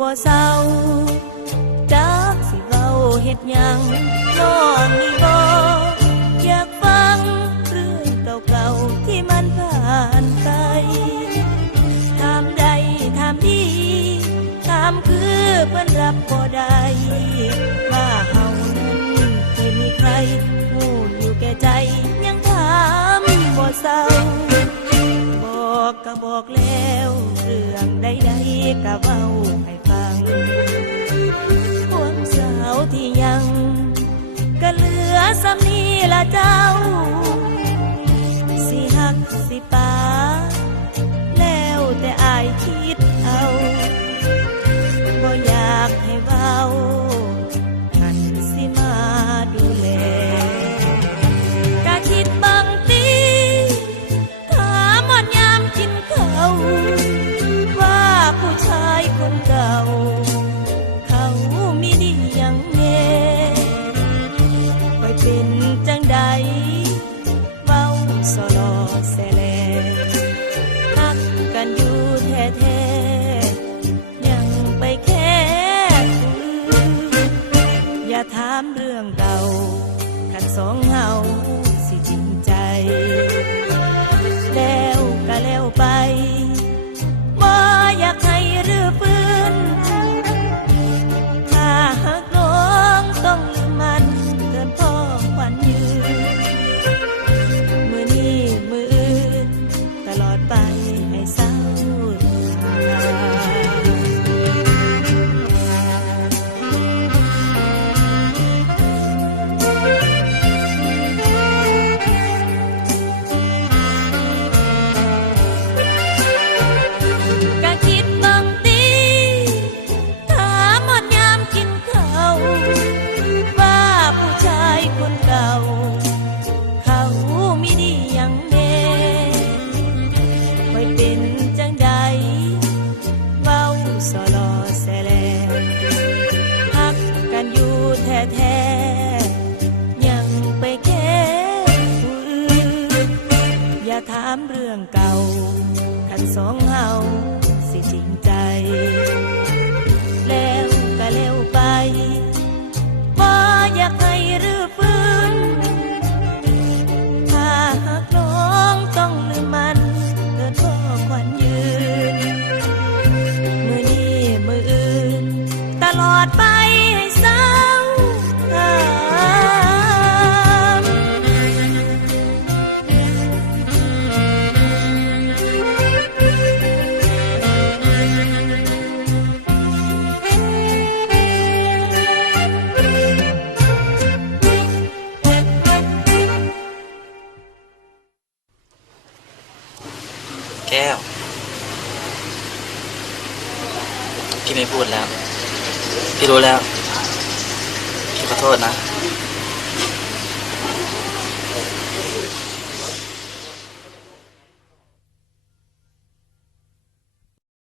บ่เศร้าจักสิเว้าเฮ็ดหยังน้องนี่บ่อยากฟังเรื่องเก่าๆที่มันผ่านไปถามใดถามดีถามคือเพิ่นรับบ่ได้ว่าเฮานั้นเคยมีใครหูอยู่แก่ใจยังถามบ่เศร้าบอกก็บอกแล้วเรื่องใด สำนีละเจ้า สลอแสแลรักกันอยู่แท้ๆยังไปแค่คุยอย่าถามเรื่องเก่าขันสองเฮา ถามเรื่องเก่าขันสองเฮา แก้วพี่ไม่พูดแล้ว พี่รู้แล้ว พี่ขอโทษนะ